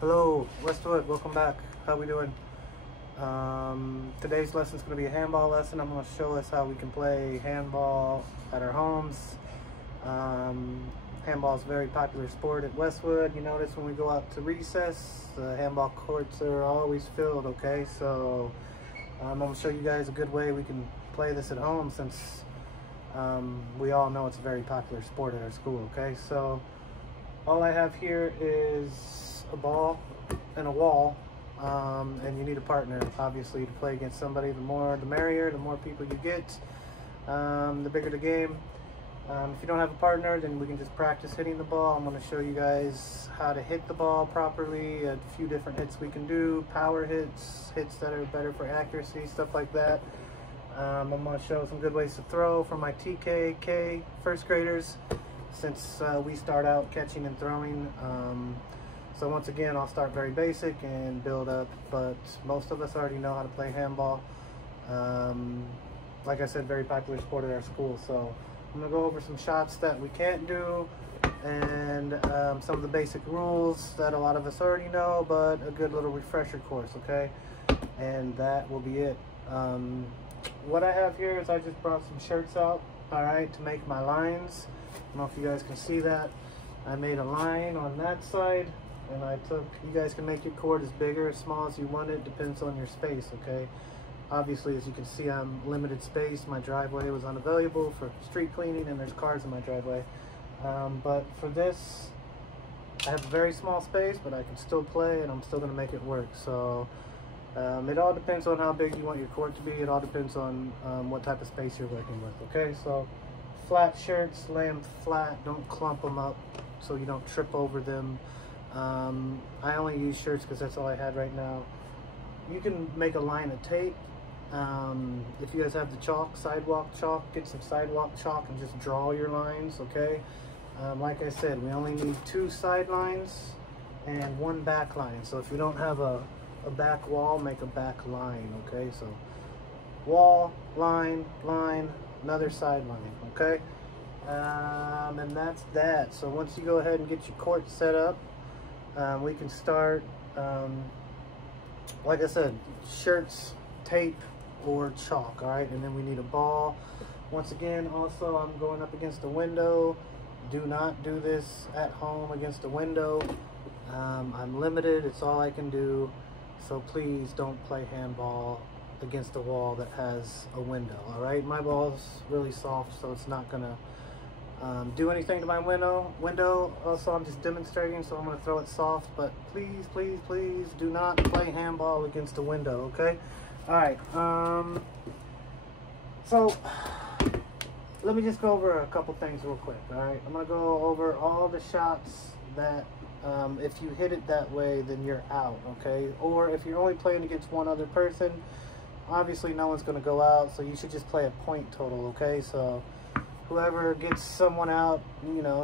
Hello, Westwood, welcome back. How we doing? Today's lesson is going to be a handball lesson. I'm going to show us how we can play handball at our homes. Handball is a very popular sport at Westwood. You notice when we go out to recess, the handball courts are always filled, okay? So I'm going to show you guys a good way we can play this at home, since we all know it's a very popular sport at our school, okay? So all I have here is a ball and a wall, and you need a partner, obviously, to play against somebody. The more the merrier, the more people you get, the bigger the game. If you don't have a partner, then we can just practice hitting the ball. I'm going to show you guys how to hit the ball properly, a few different hits we can do, power hits, hits that are better for accuracy, stuff like that. I'm going to show some good ways to throw for my TKK first graders, since we start out catching and throwing. So once again, I'll start very basic and build up, but most of us already know how to play handball. Like I said, very popular sport at our school. So I'm gonna go over some shots that we can't do, and some of the basic rules that a lot of us already know, but a good little refresher course, okay? And that will be it. What I have here is I just brought some shirts out, all right, to make my lines. I don't know if you guys can see that. I made a line on that side, and you guys can make your court as big or as small as you want it, depends on your space, okay? Obviously, as you can see, I'm limited space. My driveway was unavailable for street cleaning, and there's cars in my driveway. But for this, I have a very small space, but I can still play, and I'm still gonna make it work. So it all depends on how big you want your court to be. It all depends on what type of space you're working with, okay? So flat shirts, lay them flat, don't clump them up so you don't trip over them. I only use shirts because that's all I had right now. You can make a line of tape. If you guys have the chalk, sidewalk chalk, get some sidewalk chalk and just draw your lines, okay? Like I said, we only need 2 sidelines and 1 back line. So if you don't have a back wall, make a back line, okay? So wall, line, line, another sideline, okay? And that's that. So once you go ahead and get your court set up, we can start, like I said, shirts, tape, or chalk, all right? And then we need a ball. Once again, also, I'm going up against a window. Do not do this at home against a window. I'm limited, it's all I can do. So please don't play handball against a wall that has a window, all right? My ball's really soft, so it's not gonna do anything to my window. Also, I'm just demonstrating, so I'm going to throw it soft, but please, please, please do not play handball against a window, okay? All right, so let me just go over a couple things real quick, all right? I'm going to go over all the shots that if you hit it that way, then you're out, okay? Or if you're only playing against one other person, obviously no one's going to go out, so you should just play a point total, okay? So whoever gets someone out,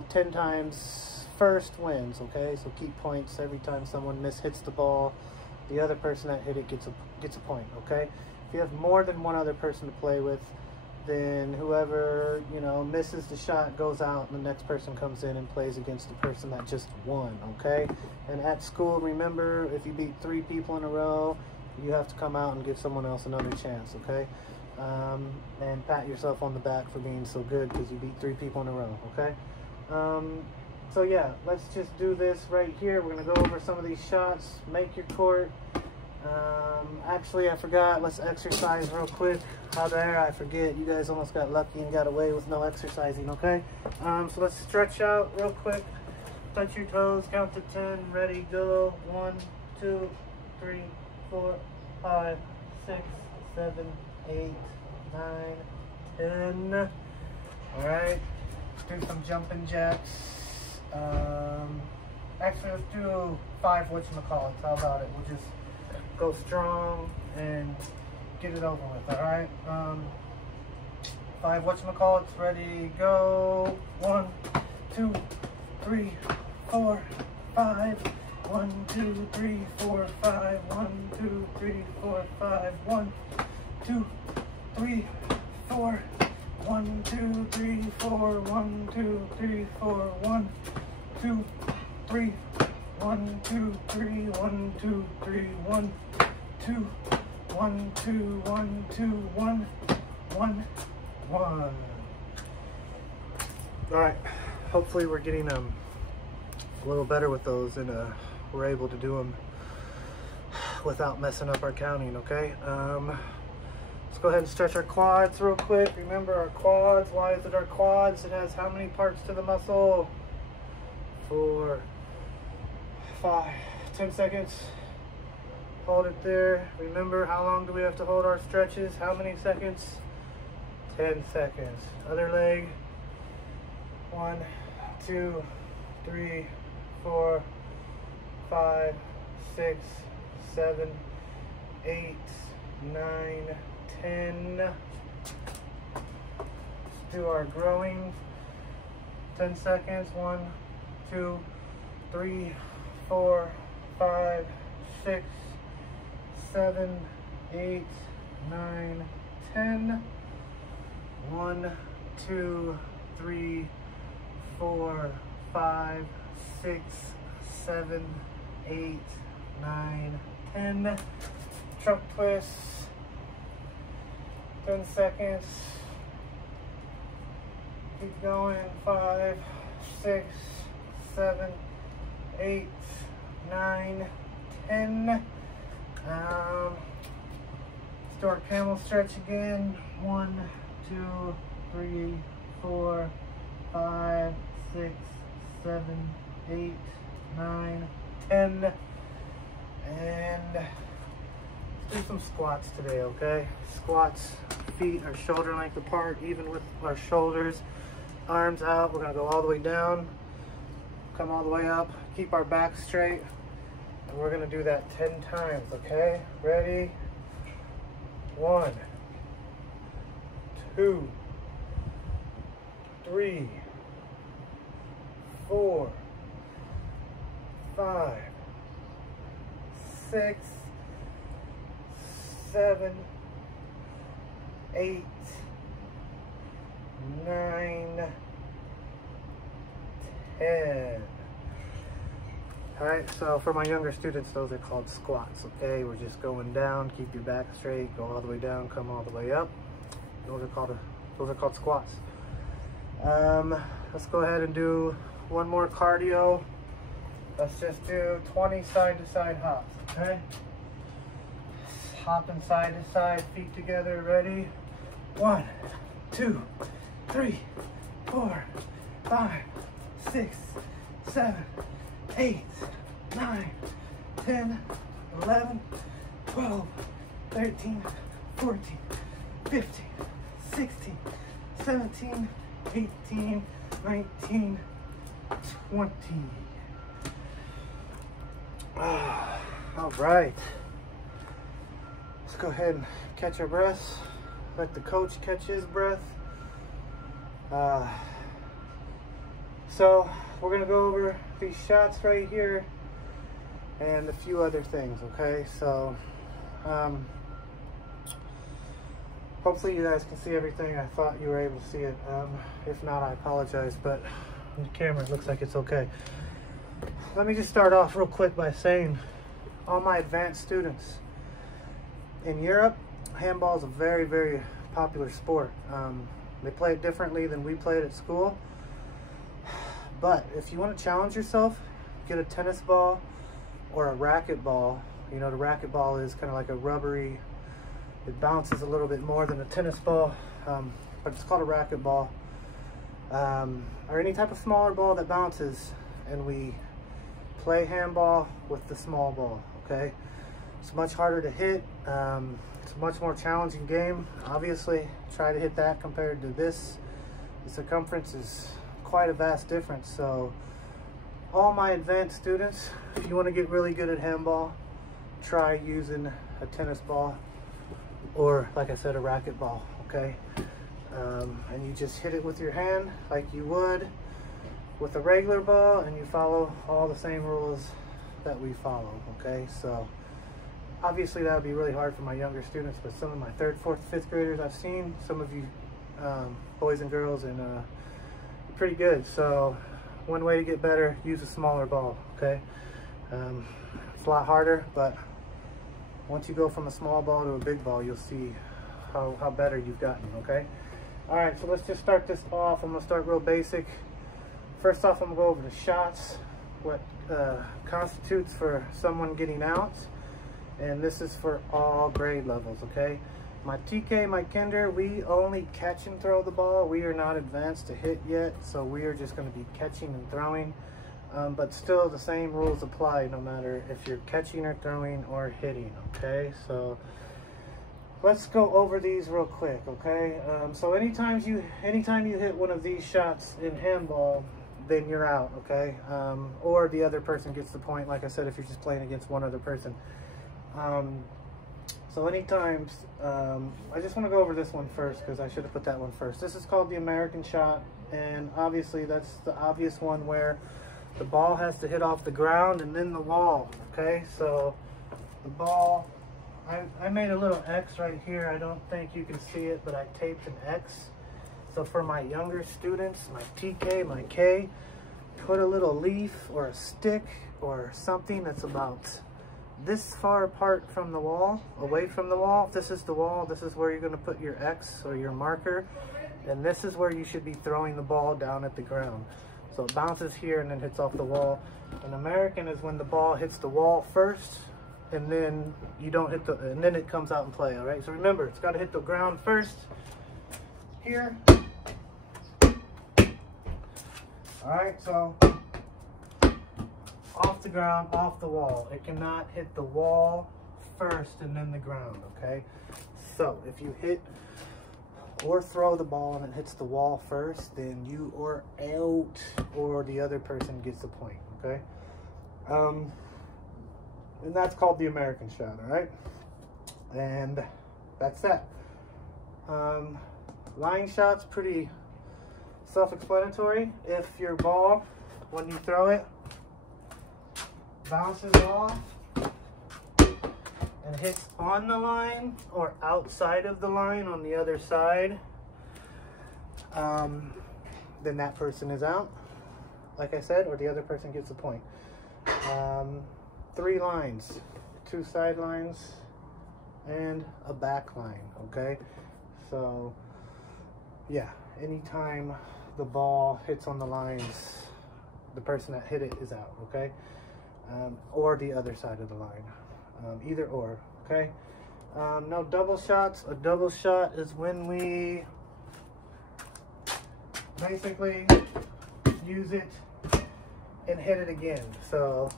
10 times first wins, okay? So keep points every time someone hits the ball. The other person that hit it gets a point, okay? If you have more than one other person to play with, then whoever, misses the shot goes out, and the next person comes in and plays against the person that just won, okay? And at school, remember, if you beat 3 people in a row, you have to come out and give someone else another chance, okay? And pat yourself on the back for being so good because you beat 3 people in a row, okay? So yeah, let's just do this right here. We're going to go over some of these shots, make your court. Actually, I forgot, let's exercise real quick. How dare I forget, you guys almost got lucky and got away with no exercising, okay? So let's stretch out real quick. Touch your toes, count to 10, ready, go. 1, 2, 3, 4, 5, 6, 7, 8, 9, 10. All right, do some jumping jacks. Actually, let's do 5 whatchamacallits. How about it? We'll just go strong and get it over with, all right? 5 whatchamacallits, ready, go. 1, 2, 3, 4, 5. 1, 2, 3, 4, 5. 1, 2, 3, 4, 5. 1, 2, 3, 4. 1, 2, 3, 4. 1, 2, 3, 4. 1, 2, 3, 1, 2, 3, 1, 2, 3, 1, 2, 1, 2, 1, 2, 1, 1, 1. All right, hopefully we're getting a little better with those, and we're able to do them without messing up our counting, okay? Let's go ahead and stretch our quads real quick. Remember our quads. Why is it our quads? It has how many parts to the muscle? 4, 5, 10 seconds. Hold it there. Remember, how long do we have to hold our stretches? How many seconds? 10 seconds. Other leg. 1, 2, 3, 4, 5, 6, 7, 8, 9, 10. Let's do our growing. 10 seconds. 1, 2, 3, 4, 5, 6, 7, 8, 9, 10. 1, 2, 3, 4, 5, 6, 7, 8, 9, 10. Truck twists. 10 seconds. Keep going. 5, 6, 7, 8, 9, 10. Let's do our camel stretch again. 1, 2, 3, 4, 5, 6, 7, 8, 9, 10. And do some squats today, okay? Squats, feet are shoulder length apart, even with our shoulders, arms out. We're gonna go all the way down, come all the way up, keep our back straight, and we're gonna do that 10 times, okay? Ready? 1, 2, 3, 4, 5, 6, 7, 8, 9, 10. All right, so for my younger students, those are called squats, okay? We're just going down, keep your back straight, go all the way down, come all the way up. Those are called squats. Let's go ahead and do one more cardio. Let's just do 20 side-to-side hops, okay? Hopping side to side, feet together, ready? 1, 2, 3, 4, 5, 6, 7, 8, 9, 10, 11, 12, 13, 14, 15, 16, 17, 18, 19, 20. All right. Let's go ahead and catch our breaths. Let the coach catch his breath. So we're gonna go over these shots right here and a few other things, okay? So hopefully you guys can see everything. I thought you were able to see it. If not, I apologize, but on the camera it looks like it's okay. Let me just start off real quick by saying, all my advanced students, in Europe, handball is a very, very popular sport. They play it differently than we play it at school. But if you want to challenge yourself, get a tennis ball or a racket ball. You know, the racket ball is kind of like a rubbery, it bounces a little bit more than a tennis ball, but it's called a racket ball. Or any type of smaller ball that bounces, and we play handball with the small ball, okay? It's much harder to hit. It's a much more challenging game. Obviously, try to hit that compared to this. The circumference is quite a vast difference. So all my advanced students, if you want to get really good at handball, try using a tennis ball or, like I said, a racket ball, okay? And you just hit it with your hand like you would with a regular ball, and you follow all the same rules that we follow, okay? So obviously that would be really hard for my younger students, but some of my 3rd, 4th, 5th graders I've seen, some of you boys and girls, and pretty good. So one way to get better, use a smaller ball, okay? It's a lot harder, but once you go from a small ball to a big ball, you'll see how better you've gotten, okay? All right, so let's just start this off. I'm gonna start real basic. First off, I'm gonna go over the shots, what constitutes for someone getting out, and this is for all grade levels, okay? My TK, my kinder, we only catch and throw the ball. We are not advanced to hit yet, so we are just gonna be catching and throwing. But still the same rules apply no matter if you're catching or throwing or hitting, okay? So let's go over these real quick, okay? So anytime you hit one of these shots in handball, then you're out, okay? Or the other person gets the point, like I said, if you're just playing against one other person. So anytime, I just want to go over this one first because I should have put that one first. This is called the American shot, and obviously that's the obvious one where the ball has to hit off the ground and then the wall, okay? So the ball, I made a little X right here. I don't think you can see it, but I taped an X. So for my younger students, my TK, my K, put a little leaf or a stick or something that's about this far apart from the wall, away from the wall. If this is the wall, this is where you're gonna put your X or your marker, and this is where you should be throwing the ball down at the ground. So it bounces here and then hits off the wall. An American is when the ball hits the wall first, and then you don't hit the, and then it comes out and play, all right? So remember, it's gotta hit the ground first, here. All right, so off the ground, off the wall. It cannot hit the wall first and then the ground, okay? So if you hit or throw the ball and it hits the wall first, then you are out, or the other person gets the point, okay? And that's called the American shot, all right? And that's that. Line shot's pretty self-explanatory. If your ball, when you throw it, bounces off and hits on the line or outside of the line on the other side, then that person is out, like I said, or the other person gets the point. 3 lines, 2 side lines and a back line, okay? So yeah, anytime the ball hits on the lines, the person that hit it is out, okay? Or the other side of the line, either or, okay? No double shots. A double shot is when we basically use it and hit it again. So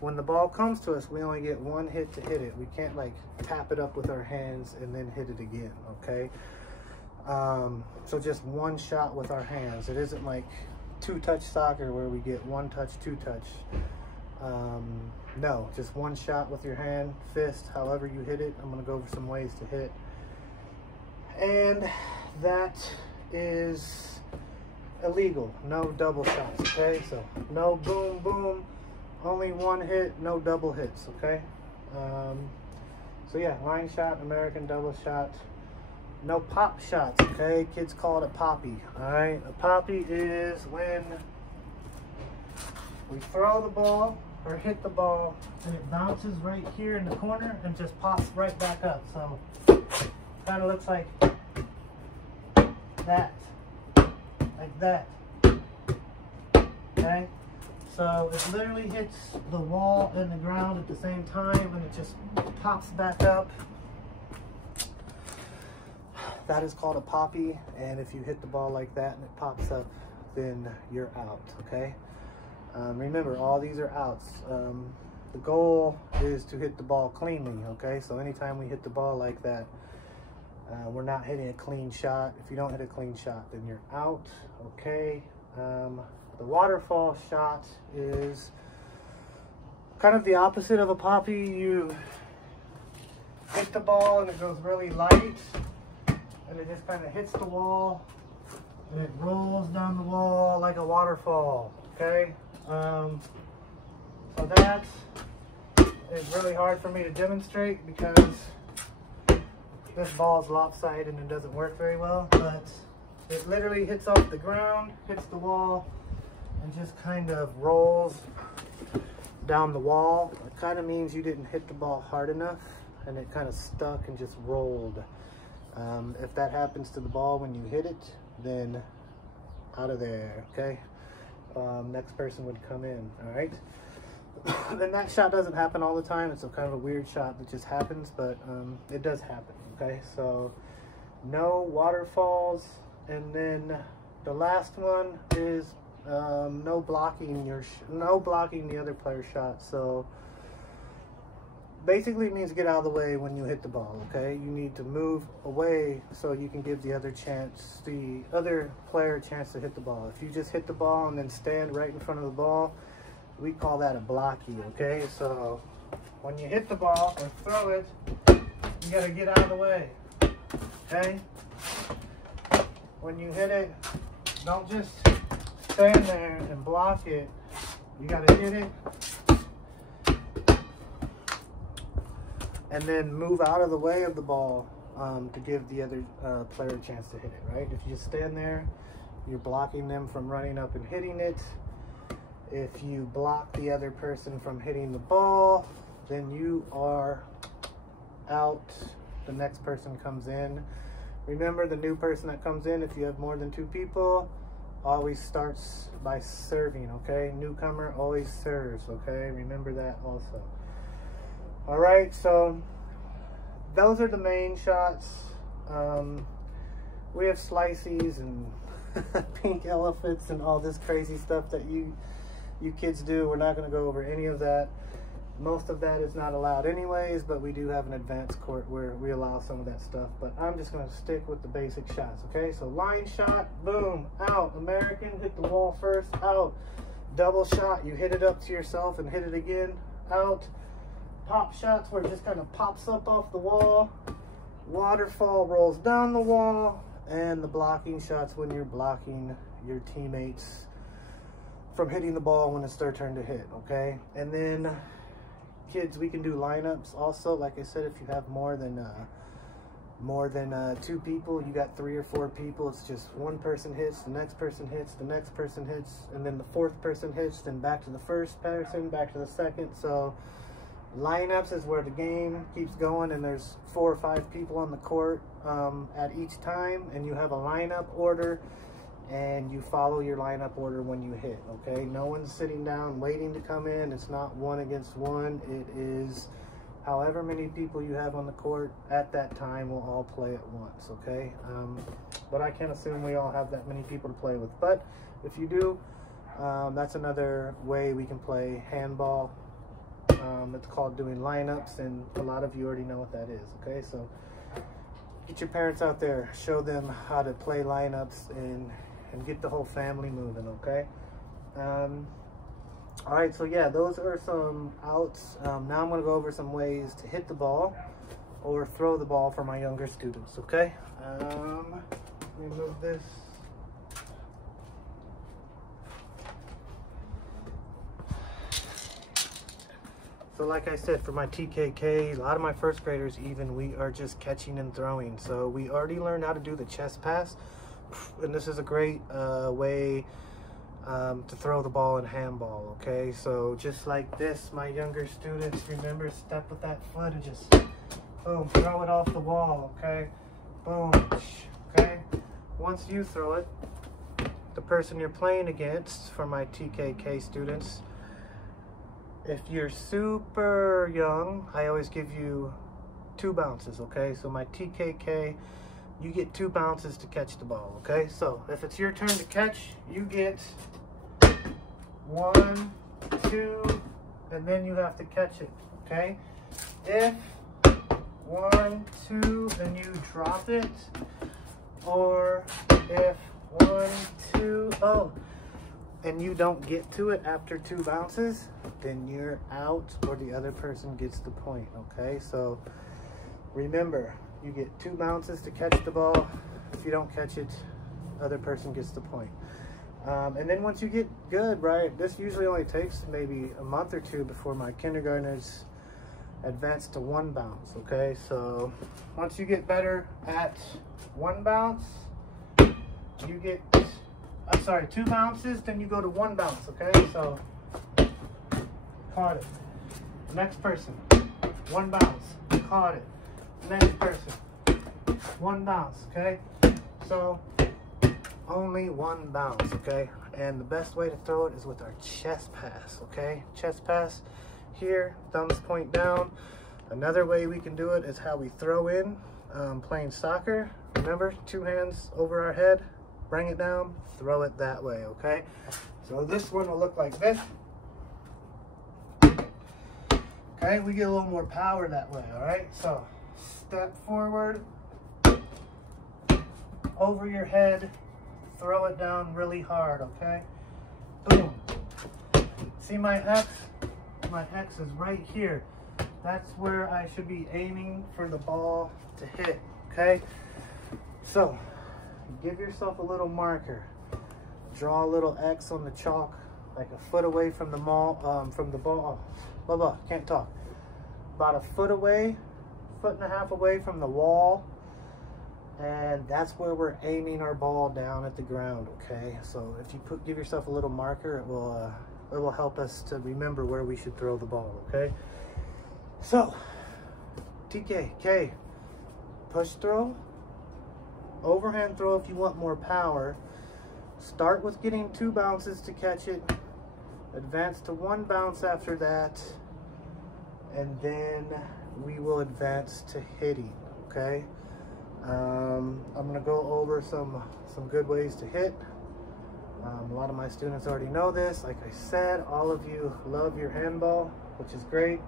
when the ball comes to us, we only get 1 hit to hit it. We can't like tap it up with our hands and then hit it again, okay? So just 1 shot with our hands. It isn't like 2-touch soccer where we get 1 touch, 2 touch. No, just 1 shot with your hand, fist, however you hit it. I'm gonna go over some ways to hit. And that is illegal. No double shots, okay? So no boom, boom, only 1 hit, no double hits, okay? So yeah, line shot, American double shot. No pop shots, okay? Kids call it a poppy, all right? A poppy is when we throw the ball or hit the ball and it bounces right here in the corner and just pops right back up. So kind of looks like that, like that, okay? So it literally hits the wall and the ground at the same time and it just pops back up. That is called a poppy, and if you hit the ball like that and it pops up, then you're out, okay? Remember, all these are outs. The goal is to hit the ball cleanly, okay? So anytime we hit the ball like that, we're not hitting a clean shot. If you don't hit a clean shot, then you're out, okay? The waterfall shot is kind of the opposite of a poppy. You hit the ball and it goes really light, and it just kind of hits the wall and it rolls down the wall like a waterfall, okay? So that is really hard for me to demonstrate because this ball is lopsided and it doesn't work very well, but it literally hits off the ground, hits the wall, and just kind of rolls down the wall, it kind of means you didn't hit the ball hard enough and it kind of stuck and just rolled. If that happens to the ball when you hit it, then out of there, okay? Next person would come in, all right? And that shot doesn't happen all the time. It's a kind of a weird shot that just happens, but it does happen, okay? So no waterfalls. And then the last one is no blocking the other player's shot. So basically it means get out of the way when you hit the ball, okay? You need to move away so you can give the other player a chance to hit the ball. If you just hit the ball and then stand right in front of the ball, we call that a blocky, okay? So when you hit the ball or throw it, you gotta get out of the way, okay? When you hit it, don't just stand there and block it. You gotta hit it and then move out of the way of the ball to give the other player a chance to hit it, right? If you just stand there, you're blocking them from running up and hitting it. If you block the other person from hitting the ball, then you are out. The next person comes in. Remember, the new person that comes in, if you have more than 2 people, always starts by serving, okay? Newcomer always serves, okay? Remember that also. All right, so those are the main shots. We have slices and pink elephants and all this crazy stuff that you kids do. We're not going to go over any of that. Most of that is not allowed anyways, but we do have an advanced court where we allow some of that stuff. But I'm just going to stick with the basic shots, okay? So line shot, boom, out. American, hit the wall first, out. Double shot, you hit it up to yourself and hit it again, out. Pop shots where it just kind of pops up off the wall. Waterfall rolls down the wall. And the blocking shots when you're blocking your teammates from hitting the ball when it's their turn to hit, okay? And then kids, we can do lineups also. Like I said, if you have more than 2 people, you got 3 or 4 people, it's just one person hits, the next person hits, the next person hits, and then the 4th person hits, then back to the first person, back to the second. So lineups is where the game keeps going and there's 4 or 5 people on the court at each time, and you have a lineup order and you follow your lineup order when you hit, okay? No one's sitting down waiting to come in. It's not 1 against 1. It is however many people you have on the court at that time will all play at once, okay? But I can't assume we all have that many people to play with. But if you do, that's another way we can play handball. It's called doing lineups, and a lot of you already know what that is, okay? So get your parents out there, show them how to play lineups and get the whole family moving, okay? All right, so yeah, those are some outs. Now I'm going to go over some ways to hit the ball or throw the ball for my younger students, okay? Let me move this. So like I said, for my TKK, a lot of my first graders even, we are just catching and throwing. So we already learned how to do the chest pass, and this is a great way to throw the ball in handball, okay? So just like this, my younger students, remember, step with that foot and just, boom, throw it off the wall, okay? Boom, okay? Once you throw it, the person you're playing against, for my TKK students, if you're super young, I always give you 2 bounces, okay? So my TKK, you get 2 bounces to catch the ball, okay? So if it's your turn to catch, you get 1, 2, and then you have to catch it, okay? If 1, 2, and you drop it, or if 1, 2, oh, and you don't get to it after 2 bounces, then you're out or the other person gets the point, okay? So remember, you get 2 bounces to catch the ball. If you don't catch it, other person gets the point. And then once you get good, right, this usually only takes maybe a month or 2 before my kindergartners advance to 1 bounce, okay? So once you get better at 1 bounce, you get, I'm sorry, 2 bounces, then you go to 1 bounce, okay? So caught it. Next person, one bounce, caught it. Next person, one bounce, okay? So only one bounce, okay? And the best way to throw it is with our chest pass, okay? Chest pass here, thumbs point down. Another way we can do it is how we throw in playing soccer. Remember, two hands over our head, bring it down, throw it that way, okay? So this one will look like this. Okay, we get a little more power that way, all right? So step forward, over your head, throw it down really hard, okay? Boom. See my X? My X is right here. That's where I should be aiming for the ball to hit, okay? So give yourself a little marker. Draw a little X on the chalk, like a foot away from the ball. Can't talk. About a foot away, foot and a half away from the wall, and that's where we're aiming our ball down at the ground. Okay, so if you give yourself a little marker, it will help us to remember where we should throw the ball. Okay, so TK, push throw, overhand throw if you want more power. Start with getting 2 bounces to catch it, advance to 1 bounce after that, and then we will advance to hitting, okay? I'm gonna go over some good ways to hit. A lot of my students already know this. Like I said, all of you love your handball, which is great.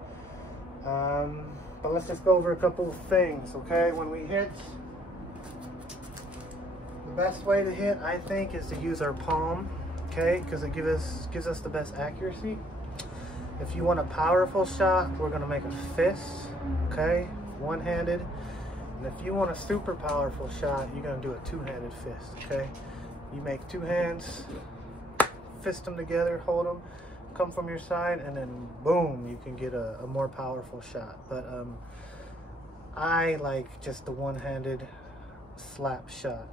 But let's just go over a couple of things, okay? When we hit, the best way to hit, I think, is to use our palm, okay? Because it gives us the best accuracy. If you want a powerful shot, we're gonna make a fist, okay? One-handed. And if you want a super powerful shot, you're gonna do a 2-handed fist, okay? You make 2 hands, fist them together, hold them, come from your side, and then boom, you can get a more powerful shot. But I like just the one-handed slap shot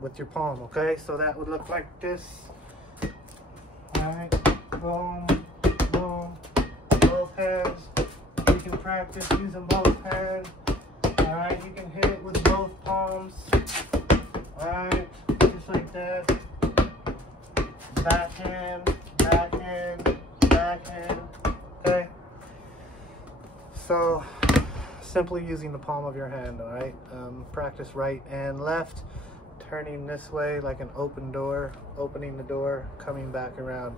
with your palm, okay? So that would look like this. All right, boom, boom, both hands. You can practice using both hands. All right, you can hit it with both palms. All right, just like that. Backhand, backhand, backhand, okay? So simply using the palm of your hand, all right? Practice right and left, turning this way like an open door, opening the door, coming back around.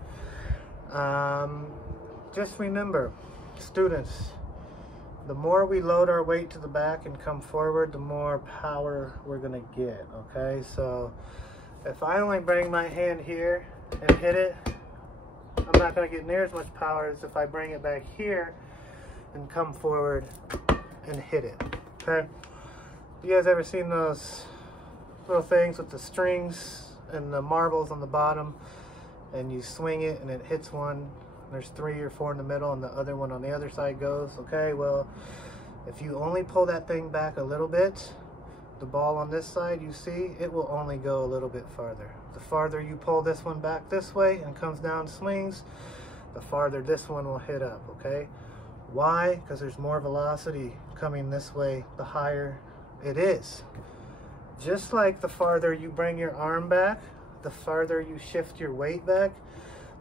Just remember, students, the more we load our weight to the back and come forward, the more power we're gonna get, okay? So if I only bring my hand here and hit it, I'm not gonna get near as much power as if I bring it back here and come forward and hit it, okay? You guys ever seen those little things with the strings and the marbles on the bottom, and you swing it and it hits one, there's 3 or 4 in the middle and the other one on the other side goes, okay? Well, if you only pull that thing back a little bit, the ball on this side, you see, it will only go a little bit farther. The farther you pull this one back this way and comes down swings, the farther this one will hit up, okay? Why? Because there's more velocity coming this way, the higher it is. Just like the farther you bring your arm back, the farther you shift your weight back,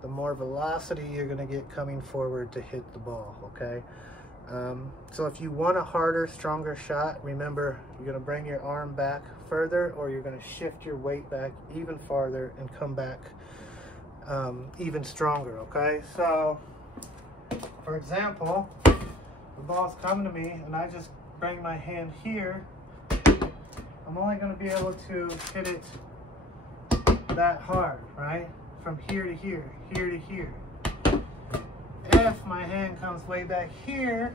the more velocity you're gonna get coming forward to hit the ball, okay? So if you want a harder, stronger shot, remember, you're gonna bring your arm back further, or you're gonna shift your weight back even farther and come back even stronger, okay? So, for example, the ball's coming to me and I just bring my hand here, I'm only gonna be able to hit it that hard, right? From here to here, here to here. If my hand comes way back here,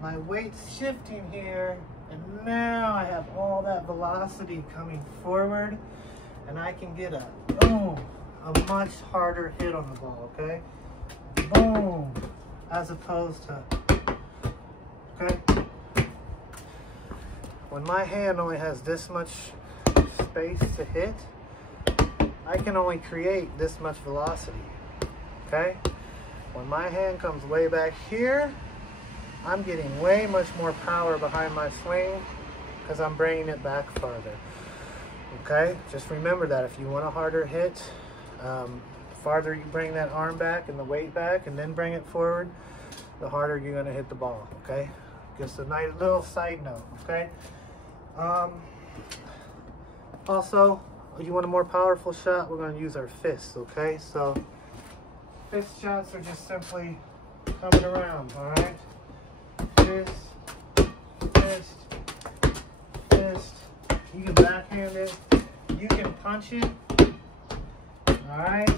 my weight's shifting here, and now I have all that velocity coming forward, and I can get a boom, a much harder hit on the ball, okay? Boom, as opposed to, okay? When my hand only has this much space to hit, I can only create this much velocity, okay? When my hand comes way back here, I'm getting way much more power behind my swing because I'm bringing it back farther. Okay, just remember that if you want a harder hit, farther you bring that arm back and the weight back and then bring it forward, the harder you're going to hit the ball. Okay, just a nice little side note. Okay, also, you want a more powerful shot, we're going to use our fists. Okay, so fist shots are just simply coming around. All right, fist, fist, fist. You can backhand it, you can punch it. All right,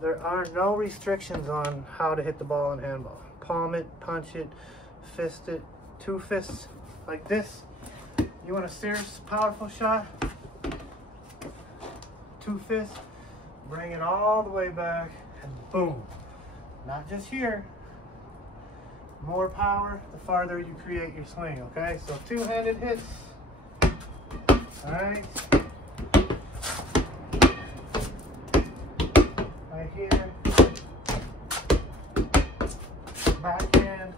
there are no restrictions on how to hit the ball in handball. Palm it, punch it, fist it, two fists like this. You want a serious, powerful shot? Two fists, bring it all the way back, and boom. Not just here. More power, the farther you create your swing, okay? So two-handed hits. All right. Right here. Backhand.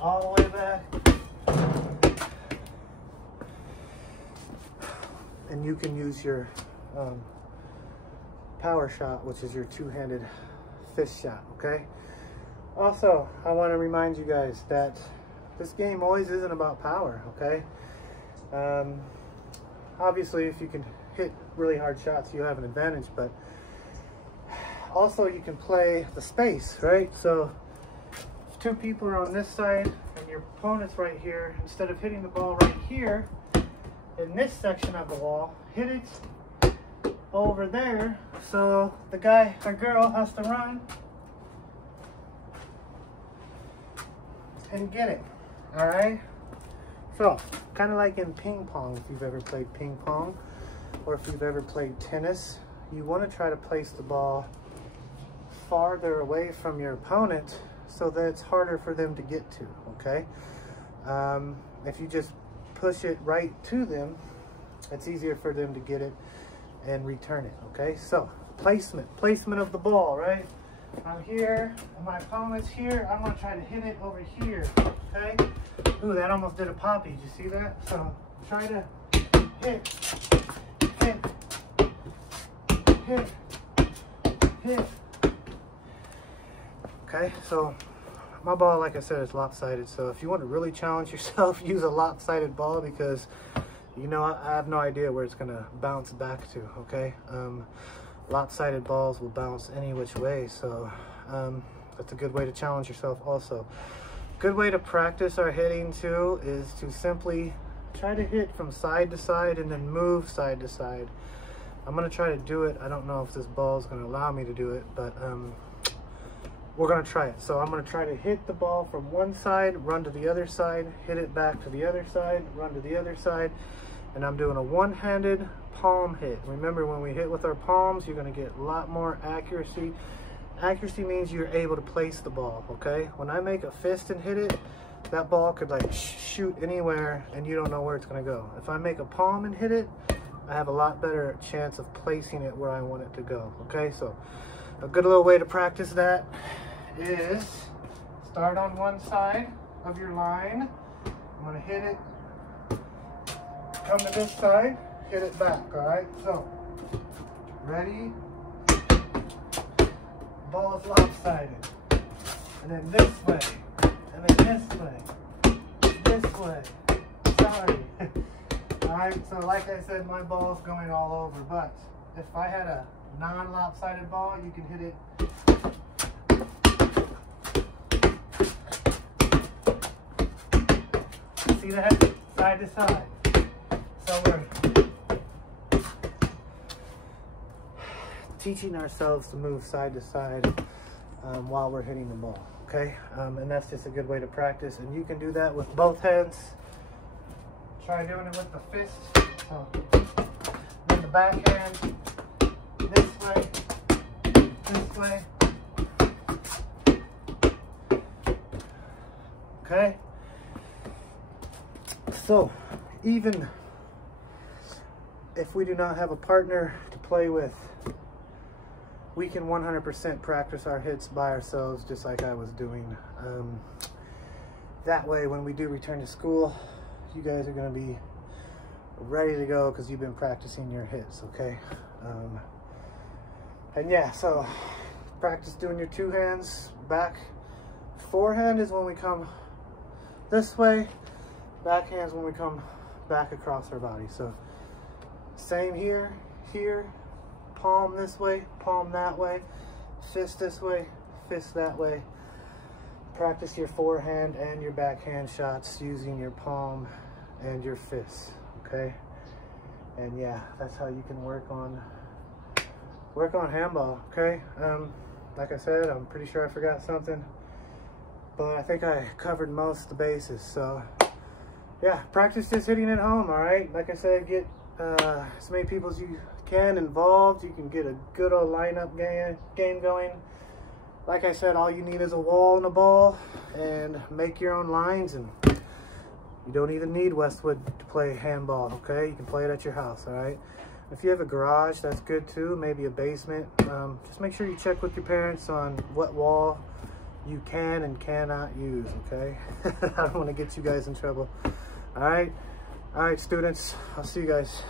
All the way back. And you can use your power shot, which is your two-handed fist shot, okay? Also, I want to remind you guys that this game always isn't about power, okay? Obviously, if you can hit really hard shots, you have an advantage, but also you can play the space, right? So if two people are on this side and your opponent's right here, instead of hitting the ball right here, in this section of the wall, hit it over there, so the guy or girl has to run and get it. All right, so kind of like in ping pong, if you've ever played ping pong or if you've ever played tennis, you want to try to place the ball farther away from your opponent so that it's harder for them to get to. Okay, if you just push it right to them, it's easier for them to get it and return it. Okay, so placement of the ball, right? I'm here, and my opponent's here. I'm gonna try to hit it over here. Okay. Ooh, that almost did a poppy. Did you see that? So try to hit, hit, hit. Okay, so my ball, like I said, is lopsided. So if you want to really challenge yourself, use a lopsided ball, because you know I have no idea where it's gonna bounce back to. Okay, lopsided balls will bounce any which way. So that's a good way to challenge yourself. Also, good way to practice our hitting too is to simply try to hit from side to side and then move side to side. I'm gonna try to do it. I don't know if this ball is gonna allow me to do it, but we're gonna try it. So I'm gonna try to hit the ball from one side, run to the other side, hit it back to the other side, run to the other side, and I'm doing a one-handed palm hit. Remember, when we hit with our palms, you're gonna get a lot more accuracy. Accuracy means you're able to place the ball, okay? When I make a fist and hit it, that ball could like shoot anywhere and you don't know where it's gonna go. If I make a palm and hit it, I have a lot better chance of placing it where I want it to go, okay? So a good little way to practice that is start on one side of your line. I'm gonna hit it, come to this side, hit it back, all right? So, ready? Ball is lopsided. And then this way, and then this way. Sorry. All right, so like I said, my ball's going all over, but if I had a non-lopsided ball, you can hit it see that? Side to side. So we're teaching ourselves to move side to side while we're hitting the ball, okay? And that's just a good way to practice, and you can do that with both hands. Try doing it with the fist. So, then the backhand, this way. Okay? So, even if we do not have a partner to play with, we can 100% practice our hits by ourselves, just like I was doing. That way, when we do return to school, you guys are going to be ready to go because you've been practicing your hits, okay? And yeah, so practice doing your two hands back. Forehand is when we come this way. Backhand is when we come back across our body. So same here, palm this way, palm that way, fist this way, fist that way. Practice your forehand and your backhand shots using your palm and your fist, okay? And yeah, that's how you can work on handball, okay? Like I said, I'm pretty sure I forgot something, but I think I covered most of the bases. So yeah, practice just hitting at home, all right? Like I said, get as many people as you can involved. You can get a good old lineup game going. Like I said, all you need is a wall and a ball, and make your own lines, and you don't even need Westwood to play handball, okay? You can play it at your house, all right? If you have a garage, that's good too, maybe a basement. Just make sure you check with your parents on what wall you can and cannot use, okay? I don't want to get you guys in trouble. All right, students, I'll see you guys.